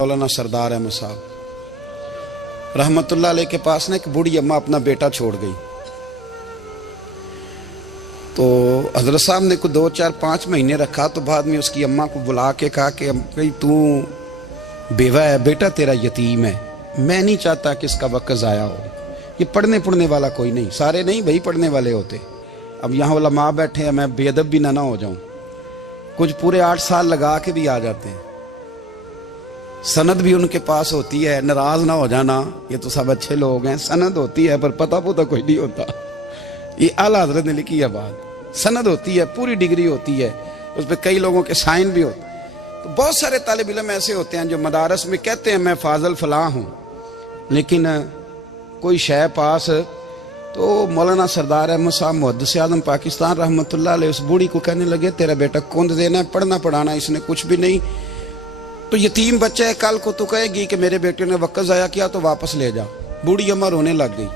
मौलाना सरदार अहमद साहब रहमतुल्लाह अलैह के पास ना एक बूढ़ी अम्मा अपना बेटा छोड़ गई। तो हजरत साहब ने कुछ 2, 4, 5 महीने रखा। तो बाद में उसकी अम्मा को बुला के कहा कि भाई तू बेवा है, बेटा तेरा यतीम है, मैं नहीं चाहता कि इसका वक्त ज़ाया हो। ये पढ़ने वाला कोई नहीं, सारे नहीं भाई पढ़ने वाले होते। अब यहाँ उलमा बैठे हैं, मैं बेअदब भी ना हो जाऊँ। कुछ पूरे 8 साल लगा के भी आ जाते हैं, सनद भी उनके पास होती है। नाराज ना हो जाना, ये तो सब अच्छे लोग हैं। सनद होती है पर पता पुता कोई नहीं होता। ये आला हजरत ने लिखी है बात। सनद होती है, पूरी डिग्री होती है, उस पर कई लोगों के साइन भी होते हैं। तो बहुत सारे तालिब इल्म ऐसे होते हैं जो मदारस में कहते हैं मैं फाजल फलां हूँ, लेकिन कोई शय पास। तो मौलाना सरदार अहमद साहब मुहद्दिस आज़म पाकिस्तान रहमतुल्लाह अलैह उस बूढ़ी को कहने लगे तेरा बेटा कुंद देना है, पढ़ना पढ़ाना इसने कुछ भी नहीं, तो यतीम बच्चा है, कल को तो कहेगी कि मेरे बेटे ने वक्त ज़ाया किया तो वापस ले जा। बूढ़ी अम्मा रोने लग गई,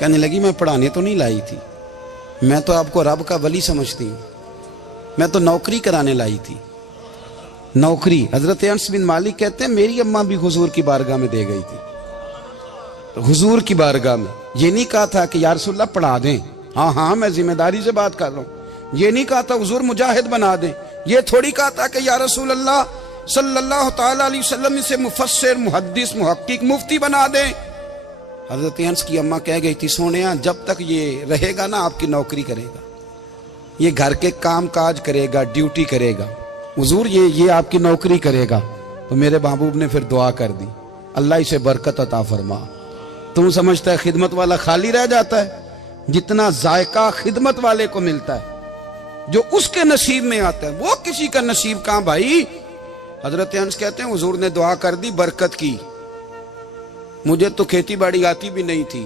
कहने लगी मैं पढ़ाने तो नहीं लाई थी, मैं तो आपको रब का वली समझती हूँ, मैं तो नौकरी कराने लाई थी। नौकरी हजरत अनस बिन मालिक कहते हैं मेरी अम्मा भी हुजूर की बारगाह में दे गई थी। तो हुजूर की बारगाह में ये नहीं कहा था कि या रसूलल्लाह पढ़ा दें, हाँ हाँ मैं जिम्मेदारी से बात कर रहा हूँ। ये नहीं कहा था हुजूर मुजाहिद बना दें, ये थोड़ी कहा था कि या रसूल अल्लाह सल्लल्लाहु ताला अलैहि वसल्लम से मुफस्सिर मुहद्दिस मुहक्किक मुफ्ती बना दें। हजरत अनस की अम्मा कह गई थी सोनिया जब तक ये रहेगा ना आपकी नौकरी करेगा, ये घर के काम काज करेगा, ड्यूटी करेगा, हुजूर ये आपकी नौकरी करेगा। तो मेरे महबूब ने फिर दुआ कर दी, अल्लाह इसे बरकत अता फरमा। तुम समझता है खिदमत वाला खाली रह जाता है? जितना जायका खिदमत वाले को मिलता है, जो उसके नसीब में आता है, वो किसी का नसीब कहां भाई। हजरत अनस कहते हैं हुजूर ने दुआ कर दी, बरकत की। मुझे तो खेती बाड़ी आती भी नहीं थी,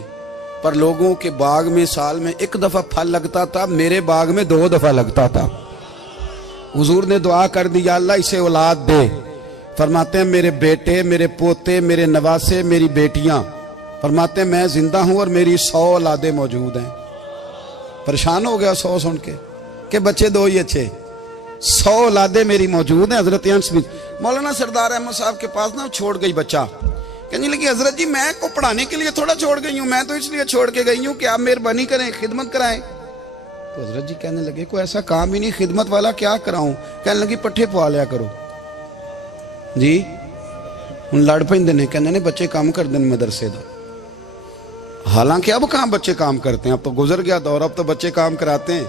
पर लोगों के बाग में साल में 1 दफा फल लगता था, मेरे बाग में 2 दफा लगता था। हुजूर ने दुआ कर दी अल्लाह इसे औलाद दे। फरमाते हैं मेरे बेटे, मेरे पोते, मेरे नवासे, मेरी बेटियां, फरमाते हैं मैं जिंदा हूं और मेरी 100 औलादे मौजूद हैं। परेशान हो गया 100 सुन के बच्चे 2 ही अच्छे, 100 औलादे मेरी मौजूद हैं। हजरत अनस बिन मौलाना सरदार अहमद साहब के पास ना छोड़ गई बच्चा, कहने लगी हजरत जी मैं को पढ़ाने के लिए थोड़ा छोड़ गई हूँ, मैं तो इसलिए छोड़ के गई हूँ कि आप मेहरबानी करें, खिदमत कराएं। तो हजरत जी कहने लगे कोई ऐसा काम ही नहीं, खिदमत वाला क्या कराऊं। कहने लगी पट्ठे पवा लिया करो जी। उन लड़ पेंदे ने, कहने ने बच्चे काम कर दें मदरसे का। हालांकि अब कहाँ बच्चे काम करते हैं, अब तो गुजर गया दौर, अब तो बच्चे काम कराते हैं।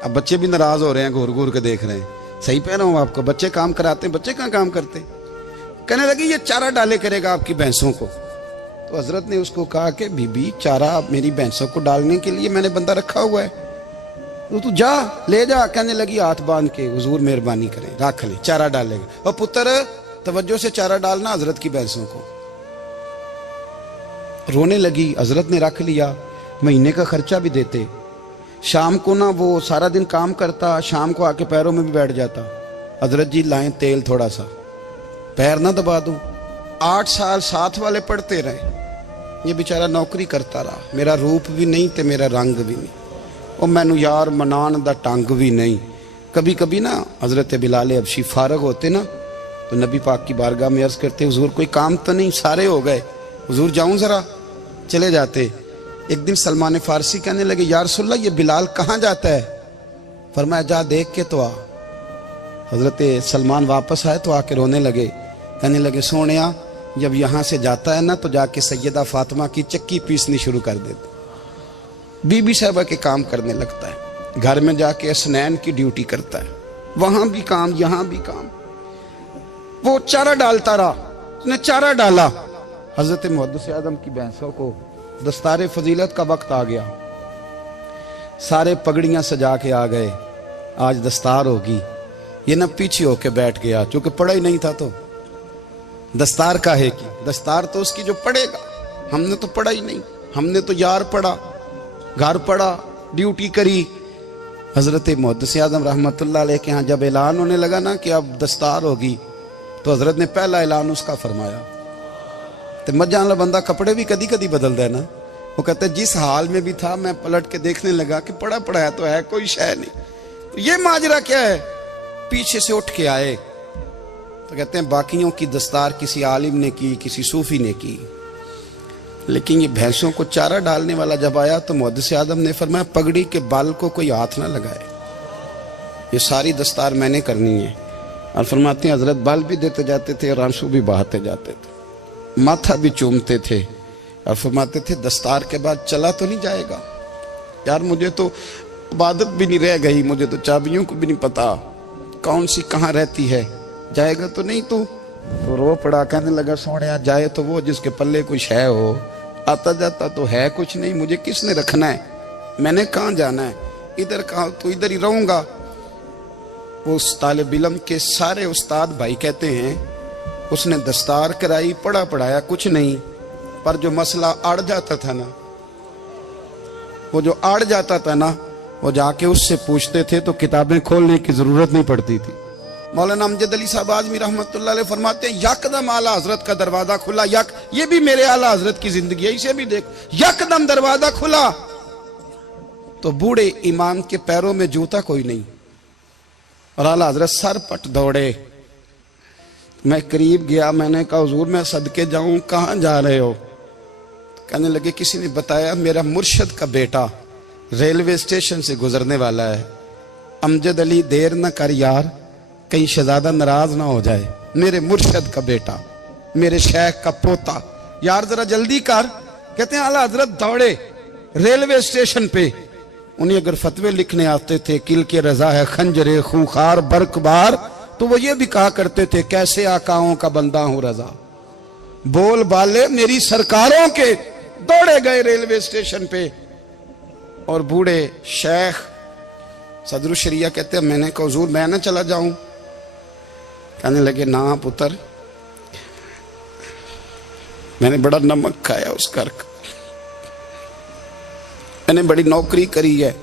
अब बच्चे भी नाराज हो रहे हैं, घूर घूर के देख रहे हैं। सही कह रहा हूं आपको, बच्चे काम कराते हैं, बच्चे कहाँ काम करते। कहने लगी ये चारा डाले करेगा आपकी भैंसों को। तो हजरत ने उसको कहा कि बीबी चारा मेरी भैंसों को डालने के लिए मैंने बंदा रखा हुआ है, तो तू जा ले जा। कहने लगी हाथ बांध के हुजूर मेहरबानी करें रख ले, चारा डालेगा। और पुत्र तवज्जो से चारा डालना हजरत की भैंसों को। रोने लगी, हजरत ने रख लिया, महीने का खर्चा भी देते। शाम को ना वो सारा दिन काम करता, शाम को आके पैरों में भी बैठ जाता, हजरत जी लाएं तेल थोड़ा सा, पैर ना दबा दूं। 8 साल साथ वाले पढ़ते रहे, ये बेचारा नौकरी करता रहा। मेरा रूप भी नहीं ते मेरा रंग भी नहीं, और मैनू यार मनान दा टंग भी नहीं। कभी कभी ना हजरत बिलाल हबशी फारग होते ना, तो नबी पाक की बारगाह में अर्ज करते हुजूर कोई काम तो नहीं, सारे हो गए, हुजूर जाऊं जरा, चले जाते। एक दिन सलमान फारसी कहने लगे या रसूलल्लाह ये बिलाल कहाँ जाता है। फरमाया जा देख के तो आ। हजरत सलमान वापस आए तो आके रोने लगे, कहने लगे सोनिया जब यहाँ से जाता है ना तो जाके सैयदा फातिमा की चक्की पीसनी शुरू कर देते, बीबी साहबा के काम करने लगता है, घर में जाके स्नैन की ड्यूटी करता है, वहां भी काम यहाँ भी काम। वो चारा डालता रहा, उसने चारा डाला। हजरत मुहद्दिस आज़म की भैंसों को दस्तारे फजीलत का वक्त आ गया, सारे पगड़ियां सजा के आ गए, आज दस्तार होगी। ये ना पीछे होके बैठ गया, चूंकि पढ़ा ही नहीं था तो दस्तार काहे की, दस्तार तो उसकी जो पढ़ेगा, हमने तो पढ़ा ही नहीं, हमने तो यार पढ़ा, घर पढ़ा, ड्यूटी करी। हजरत मुहद्दिस आज़म रहमतुल्लाह अलैह के यहाँ जब ऐलान होने लगा ना कि अब दस्तार होगी, तो हजरत ने पहला ऐलान उसका फरमाया। तो मजा वाला बंदा कपड़े भी कदी कदी बदलता है ना, वो कहते जिस हाल में भी था मैं पलट के देखने लगा कि पड़ा पड़ा है तो है, कोई शय नहीं। तो ये माजरा क्या है, पीछे से उठ के आए तो कहते हैं बाकियों की दस्तार किसी आलिम ने की, किसी सूफी ने की, लेकिन ये भैंसों को चारा डालने वाला जब आया तो मुहद्दिस आदम ने फरमाया पगड़ी के बाल को कोई हाथ ना लगाए, ये सारी दस्तार मैंने करनी है। और फरमाते हैं हजरत बाल भी देते जाते थे और आंसू भी बहाते जाते थे, माथा भी चूमते थे और फरमाते थे दस्तार के बाद चला तो नहीं जाएगा यार, मुझे तो इबादत भी नहीं रह गई, मुझे तो चाबियों को भी नहीं पता कौन सी कहाँ रहती है, जाएगा तो नहीं तू? तो रो पड़ा, कहने लगा सोनिया जाए तो वो जिसके पल्ले कुछ है हो, आता जाता तो है कुछ नहीं, मुझे किसने रखना है, मैंने कहाँ जाना है, इधर कहाँ, तो इधर ही रहूंगा। वो उस तालिब इल्म के सारे उस्ताद भाई कहते हैं उसने दस्तार कराई, पढ़ा पढ़ाया कुछ नहीं, पर जो मसला अड़ जाता था ना, वो जो अड़ जाता था ना, वो जाके उससे पूछते थे तो किताबें खोलने की जरूरत नहीं पड़ती थी। मौलाना अमजद अली साहब आजमी रहमतुल्लाह अलैह फरमाते हैं यकदम आला हजरत का दरवाजा खुला, ये भी मेरे आला हजरत की जिंदगी है, इसे भी देख, यकदम दरवाजा खुला तो बूढ़े इमाम के पैरों में जूता कोई नहीं और आला हजरत सर पट दौड़े। मैं करीब गया, मैंने कहा हुजूर मैं सदके जाऊं, कहां जा रहे हो? कहने लगे किसी ने बताया मेरा मुर्शद का बेटा रेलवे स्टेशन से गुजरने वाला है, अमजद अली देर न कर यार, कहीं शहजादा नाराज ना हो जाए, मेरे मुर्शद का बेटा, मेरे शेख का पोता, यार जरा जल्दी कर। कहते हैं आला हजरत दौड़े रेलवे स्टेशन पे, उन्हें अगर फतवे लिखने आते थे किल के रजा है खंजरे खूंखार बरकबार, तो वो ये भी कहा करते थे कैसे आकाओं का बंदा हूं रजा, बोल बाले मेरी सरकारों के। दौड़े गए रेलवे स्टेशन पे और बूढ़े शेख सदरुल शरिया कहते हैं मैंने कहा हुजूर मैं ना चला जाऊं? कहने लगे ना पुत्र, मैंने बड़ा नमक खाया उस घर का, मैंने बड़ी नौकरी करी है,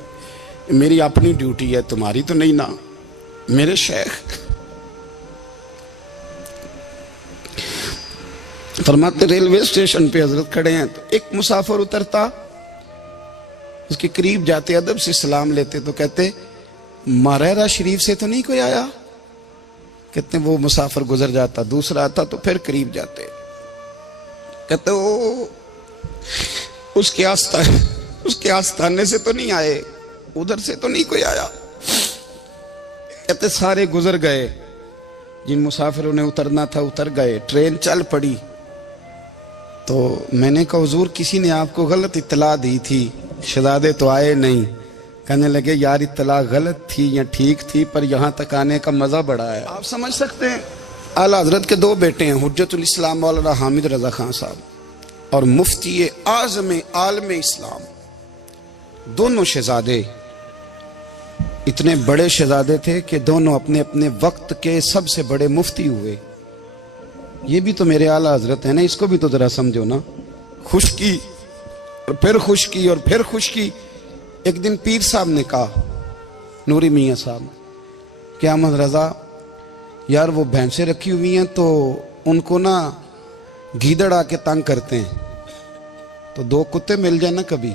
मेरी अपनी ड्यूटी है, तुम्हारी तो नहीं ना। मेरे शेख फरमाते रेलवे स्टेशन पे हजरत खड़े हैं तो एक मुसाफिर उतरता, उसके करीब जाते अदब से सलाम लेते तो कहते मारेरा शरीफ से तो नहीं कोई आया? कहते वो मुसाफिर गुजर जाता, दूसरा आता तो फिर करीब जाते, कहते वो उसके आस्थाने से तो नहीं आए, उधर से तो नहीं कोई आया। कहते सारे गुजर गए, जिन मुसाफिरों ने उतरना था उतर गए, ट्रेन चल पड़ी। तो मैंने कहा हुजूर किसी ने आपको गलत इत्तला दी थी, शहजादे तो आए नहीं। कहने लगे यार इत्तला गलत थी या ठीक थी, पर यहाँ तक आने का मजा बड़ा है। आप समझ सकते हैं आला हजरत के दो बेटे हैं, हुज्जतुल इस्लाम मौलाना हामिद रजा खान साहब और मुफ्ती आज़म आलम इस्लाम, दोनों शहजादे इतने बड़े शहजादे थे कि दोनों अपने अपने वक्त के सबसे बड़े मुफ्ती हुए। ये भी तो मेरे आला हजरत है ना, इसको भी तो जरा समझो ना। खुशकी और फिर खुशकी और फिर खुशकी। एक दिन पीर साहब ने कहा, नूरी मियाँ साहब, क्या अहमद रजा यार वो भैंसें रखी हुई हैं तो उनको ना गीदड़ आके तंग करते हैं, तो दो कुत्ते मिल जाए ना कभी,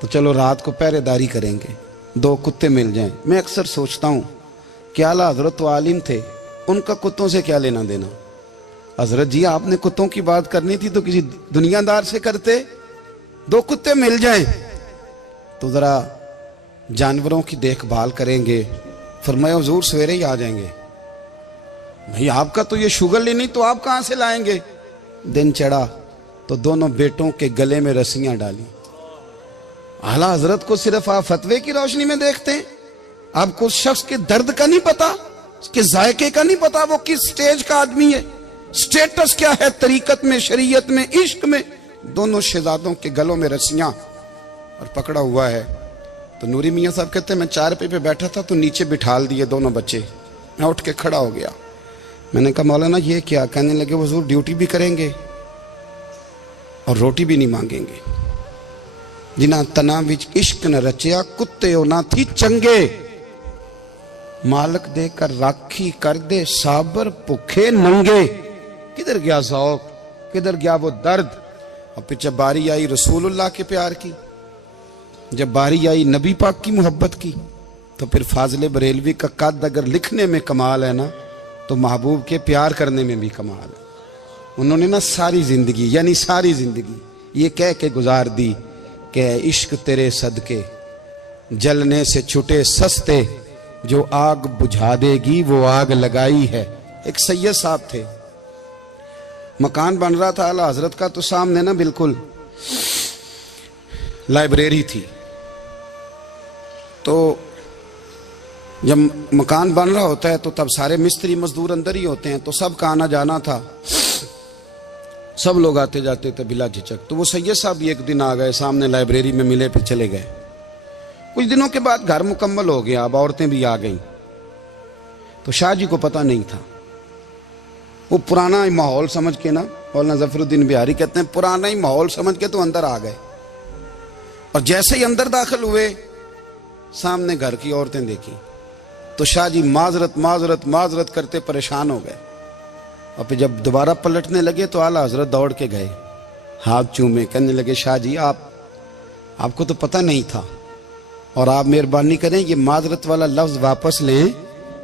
तो चलो रात को पहरेदारी करेंगे, दो कुत्ते मिल जाएं। मैं अक्सर सोचता हूँ कि आला हजरत तो आलिम थे, उनका कुत्तों से क्या लेना देना। हजरत जी आपने कुत्तों की बात करनी थी तो किसी दुनियादार से करते, दो कुत्ते मिल जाएं तो जरा जानवरों की देखभाल करेंगे। फरमाया हुजूर सवेरे ही आ जाएंगे। भाई आपका तो ये शुगर लेनी, तो आप कहां से लाएंगे? दिन चढ़ा तो दोनों बेटों के गले में रस्सियां डाली। आला हजरत को सिर्फ आप फतवे की रोशनी में देखते हैं, आपको उस शख्स के दर्द का नहीं पता, उसके जायके का नहीं पता, वो किस स्टेज का आदमी है, स्टेटस क्या है तरीकत में, शरीयत में, इश्क में। दोनों शहजादों के गलों में रस्सियां और पकड़ा हुआ है। तो नूरी मियाँ साहब कहते हैं मैं चारपाई पे बैठा था तो नीचे बिठाल दिए दोनों बच्चे, मैं उठ के खड़ा हो गया। मैंने कहा मौलाना ये क्या? कहने लगे हुजूर ड्यूटी भी करेंगे और रोटी भी नहीं मांगेंगे। जिन्हां तना विच इश्क न रचिया कुत्ते ना थी चंगे, मालक देकर राखी कर दे साबर भुखे नंगे। किधर गया ज़ौक़, किधर गया वो दर्द? और फिर जब बारी आई रसूलुल्लाह के प्यार की, जब बारी आई नबी पाक की मोहब्बत की, तो फिर फाजिल बरेलवी का कद अगर लिखने में कमाल है ना, तो महबूब के प्यार करने में भी कमाल है। उन्होंने ना सारी जिंदगी, यानी सारी जिंदगी ये कह के गुजार दी कि इश्क तेरे सदके जलने से छुटे सस्ते, जो आग बुझा देगी वो आग लगाई है। एक सैयद साहब थे, मकान बन रहा था आला हजरत का, तो सामने ना बिल्कुल लाइब्रेरी थी। तो जब मकान बन रहा होता है तो तब सारे मिस्त्री मजदूर अंदर ही होते हैं, तो सबका आना जाना था, सब लोग आते जाते थे बिला झिझक। तो वो सैयद साहब भी एक दिन आ गए, सामने लाइब्रेरी में मिले, फिर चले गए। कुछ दिनों के बाद घर मुकम्मल हो गया, अब औरतें भी आ गईं। तो शाह जी को पता नहीं था, वो पुराना ही माहौल समझ के ना, मौलाना जफरुद्दीन बिहारी कहते हैं पुराना ही माहौल समझ के तो अंदर आ गए। और जैसे ही अंदर दाखिल हुए, सामने घर की औरतें देखी, तो शाह जी माजरत माजरत माजरत करते परेशान हो गए। और फिर जब दोबारा पलटने लगे तो आला हजरत दौड़ के गए, हाथ चूमे, कहने लगे शाह जी आपको तो पता नहीं था, और आप मेहरबानी करें ये माजरत वाला लफ्ज वापस लें।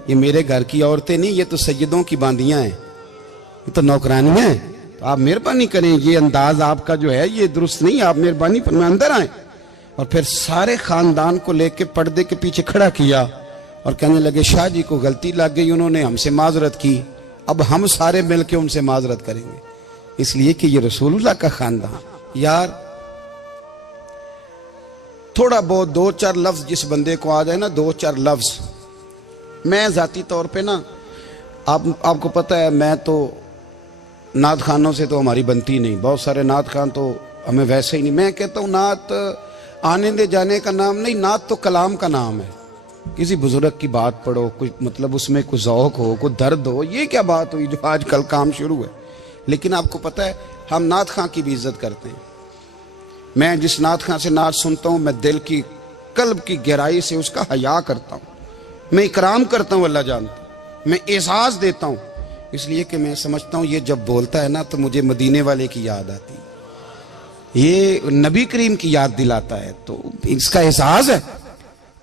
ये मेरे घर की औरतें नहीं, ये तो सैयदों की बांदियां हैं, ये तो नौकरानियां हैं। तो आप मेहरबानी करें, ये अंदाज आपका जो है ये दुरुस्त नहीं, आप मेहरबानी फरमाएं अंदर आए। और फिर सारे खानदान को लेके पर्दे के पीछे खड़ा किया और कहने लगे शाह जी को गलती लग गई, उन्होंने हमसे माजरत की, अब हम सारे मिलके उनसे माजरत करेंगे, इसलिए कि ये रसूलुल्लाह का खानदान। यार थोड़ा बहुत दो चार लफ्ज जिस बंदे को आ जाए ना, दो चार लफ्ज, मैं जाती तौर पे ना, आपको पता है मैं तो नात खानों से तो हमारी बनती नहीं, बहुत सारे नात खान तो हमें वैसे ही नहीं। मैं कहता हूँ नात आने दे जाने का नाम नहीं, नात तो कलाम का नाम है। किसी बुजुर्ग की बात पढ़ो, कुछ मतलब उसमें कुछ ज़ौक़ हो, कुछ दर्द हो, ये क्या बात हुई जो आजकल काम शुरू है। लेकिन आपको पता है हम नात खां की भी इज्जत करते हैं। मैं जिस नात खां से नात सुनता हूँ, मैं दिल की कल्ब की गहराई से उसका हया करता हूँ, मैं इकराम करता हूँ, अल्लाह जानता, मैं एहसास देता हूँ, इसलिए कि मैं समझता हूँ ये जब बोलता है ना तो मुझे मदीने वाले की याद आती है, ये नबी करीम की याद दिलाता है, तो इसका एहसास है।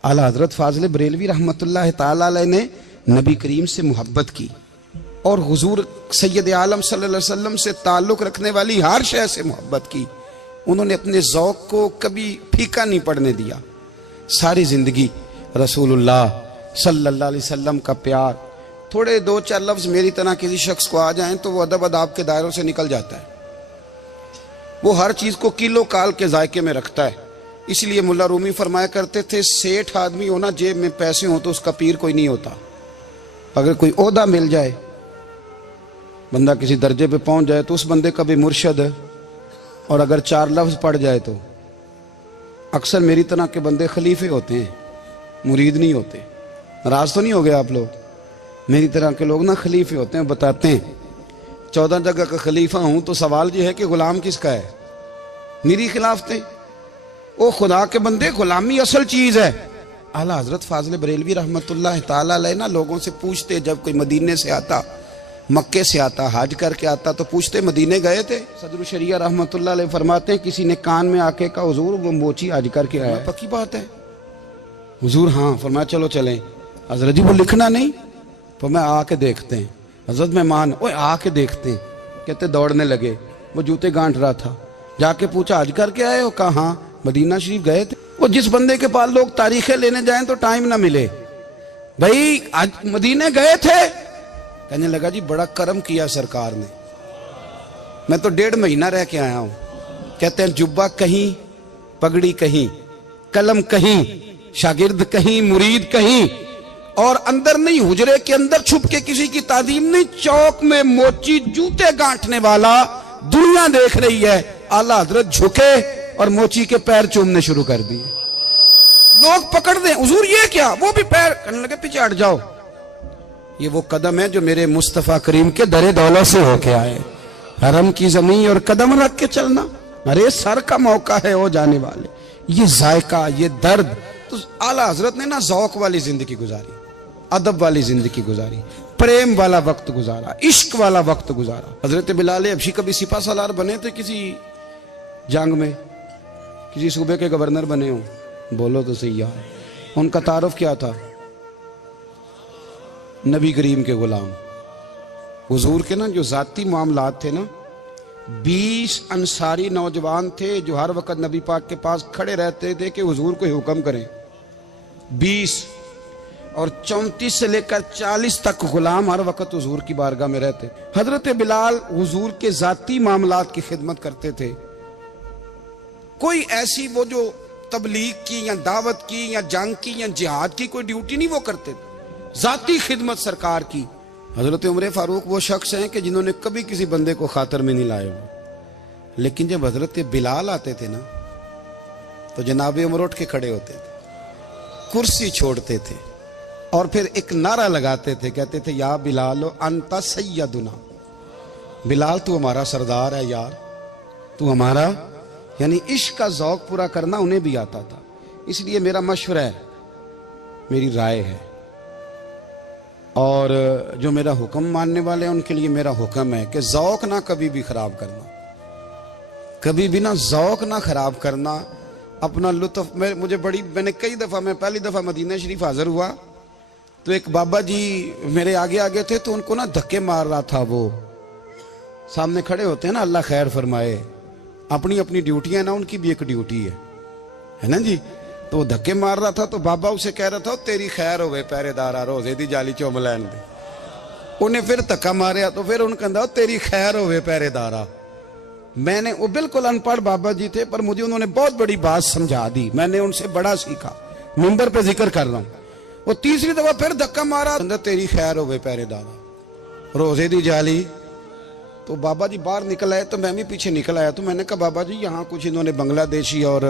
आला हजरत फाजिल बरेलवी रहमतुल्लाह ताला अलैह ने नबी करीम से मोहब्बत की और हुजूर सैयद आलम सल्लल्लाहु अलैहि वसल्लम से ताल्लुक़ रखने वाली हर शय से मोहब्बत की। उन्होंने अपने ज़ौक़ को कभी फीका नहीं पड़ने दिया। सारी ज़िंदगी रसूलुल्लाह सल्लल्लाहु अलैहि वसल्लम का प्यार। थोड़े दो चार लफ्ज़ मेरी तरह किसी शख्स को आ जाएं तो वो अदब अदाब के दायरों से निकल जाता है। वो हर चीज़ को किलो काल के जायके में रखता है। इसलिए मुल्ला रूमी फरमाया करते थे, सेठ आदमी हो ना, जेब में पैसे हो तो उसका पीर कोई नहीं होता। अगर कोई ओहदा मिल जाए, बंदा किसी दर्जे पे पहुंच जाए तो उस बंदे का भी मुर्शद है, और अगर चार लफ्ज़ पढ़ जाए तो अक्सर मेरी तरह के बंदे खलीफे होते हैं, मुरीद नहीं होते। नाराज तो नहीं हो गए आप लोग? मेरी तरह के लोग ना खलीफे होते हैं, बताते हैं 14 जगह का खलीफा हूं तो सवाल ये है कि गुलाम किसका है? मेरी खिलाफतें। ओ खुदा के बंदे, गुलामी असल चीज है। आला हजरत फाजिल बरेलवी रहमतुल्लाह ताला अलैह ना लोगों से पूछते, जब कोई मदीने से आता, मक्के से आता, हज करके आता, तो पूछते मदीने गए थे? सदरुल शरिया रहमतुल्लाह अलैह फरमाते हैं, किसी ने कान में आके कहा हुजूर वो मोची हज करके आया। पक्की बात है हुजूर? हाँ। फरमाया चलो चलें। हजरत जी वो लिखना नहीं, तो मैं आके देखते हैं। हजरत मेहमान, ओए आके देखते हैं। कहते दौड़ने लगे, वो जूते गांठ रहा था। जाके पूछा हज करके आए हो? कहा हाँ, मदीना शरीफ गए थे। वो जिस बंदे के पास लोग तारीखें लेने जाएं तो टाइम ना मिले, भाई आज मदीने गए थे? कहने लगा जी बड़ा करम किया सरकार ने, मैं तो 1.5 महीना रह के आया हूं। कहते हैं जुब्बा कहीं, पगड़ी कहीं, कलम कहीं, शागिर्द कहीं, मुरीद कहीं, और अंदर नहीं, हुजरे के अंदर छुप के किसी की तादीम नहीं, चौक में मोची जूते गांठने वाला दुनिया देख रही है। आला हजरत झुके और मोची के पैर चूमने शुरू कर दिए। लोग पकड़ दें, हुजूर ये क्या? वो भी पैर, कहने लगे पीछे हट जाओ, ये वो कदम है जो मेरे मुस्तफा करीम के दरे दौलत से होके आए। हरम की जमीन और कदम रख के चलना, अरे सर का मौका है वो जाने वाले। ये जायका, ये दर्द, तो आला हजरत ने ना ज़ौक़ वाली जिंदगी गुजारी, अदब वाली जिंदगी गुजारी, प्रेम वाला वक्त गुजारा, इश्क वाला वक्त गुजारा। हजरत बिलाल हबशी कभी सिपा सालार बने थे किसी जंग में, किसी सूबे के गवर्नर बने हो? बोलो तो सही यार। उनका तारुफ क्या था? नबी करीम के गुलाम। हुजूर के ना जो जाती मामलात थे ना, 20 अंसारी नौजवान थे जो हर वक्त नबी पाक के पास खड़े रहते थे कि हुजूर को हुक्म करें। 20 और 34 से लेकर 40 तक गुलाम हर वक्त हुजूर की बारगाह में रहते। हजरत बिलाल हुजूर के जाती मामलात की खिदमत करते थे। कोई ऐसी वो जो तबलीग की या दावत की या जंग की या जिहाद की कोई ड्यूटी नहीं वो करते, जाती खिदमत सरकार की। हजरत उमर फारूक वो शख्स हैं कि जिन्होंने कभी किसी बंदे को खातर में नहीं लाए वो, लेकिन जब हजरत बिलाल आते थे ना तो जनाब उमर उठ के खड़े होते थे, कुर्सी छोड़ते थे और फिर एक नारा लगाते थे, कहते थे या बिलाल अंता सैयदुना, बिलाल तू हमारा सरदार है यार, तू हमारा। यानी इश्क का ज़ौक पूरा करना उन्हें भी आता था। इसलिए मेरा मशवरा है, मेरी राय है, और जो मेरा हुक्म मानने वाले हैं उनके लिए मेरा हुक्म है कि ज़ौक ना कभी भी ख़राब करना, कभी भी ना ज़ौक ना ख़राब करना, अपना लुत्फ़। मैंने कई दफ़ा, मैं पहली दफ़ा मदीना शरीफ हाज़िर हुआ तो एक बाबा जी मेरे आगे आगे थे, तो उनको ना धक्के मार रहा था। वो सामने खड़े होते हैं ना, अल्लाह खैर फरमाए, अपनी अपनी ड्यूटियाँ ना, उनकी भी एक ड्यूटी है ना जी। तो वो धक्के मार रहा था तो बाबा उसे कह रहा था तेरी खैर होवे पहरेदारा, रोजे दी जाली चुम लैन दे। उन्हें फिर धक्का मारिया तो फिर उन्हें कहता तेरी खैर होवे पहरेदारा। मैंने, वो बिल्कुल अनपढ़ बाबा जी थे पर मुझे उन्होंने बहुत बड़ी बात समझा दी, मैंने उनसे बड़ा सीखा, मिंबर पे जिक्र कर रहा हूँ। वो तीसरी दफा फिर धक्का मारा, तेरी खैर होवे पहरेदारा, रोजे दी जाली। तो बाबा जी बाहर निकल आए तो मैं भी पीछे निकल आया। तो मैंने कहा बाबा जी यहाँ कुछ इन्होंने बांग्लादेशी और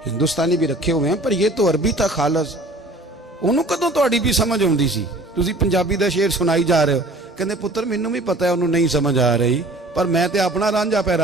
हिंदुस्तानी भी रखे हुए हैं, पर ये तो अरबी था खालस। ਉਹਨੂੰ ਕਦੋਂ ਤੁਹਾਡੀ ਵੀ ਸਮਝ ਆਉਂਦੀ ਸੀ? ਤੁਸੀਂ ਪੰਜਾਬੀ ਦਾ ਸ਼ੇਰ ਸੁਣਾਈ ਜਾ ਰਹੇ ਹੋ। ਕਹਿੰਦੇ ਪੁੱਤਰ ਮੈਨੂੰ ਵੀ ਪਤਾ ਹੈ ਉਹਨੂੰ ਨਹੀਂ ਸਮਝ ਆ ਰਹੀ, ਪਰ ਮੈਂ ਤੇ ਆਪਣਾ ਰਾਂਝਾ ਪੈਰਾ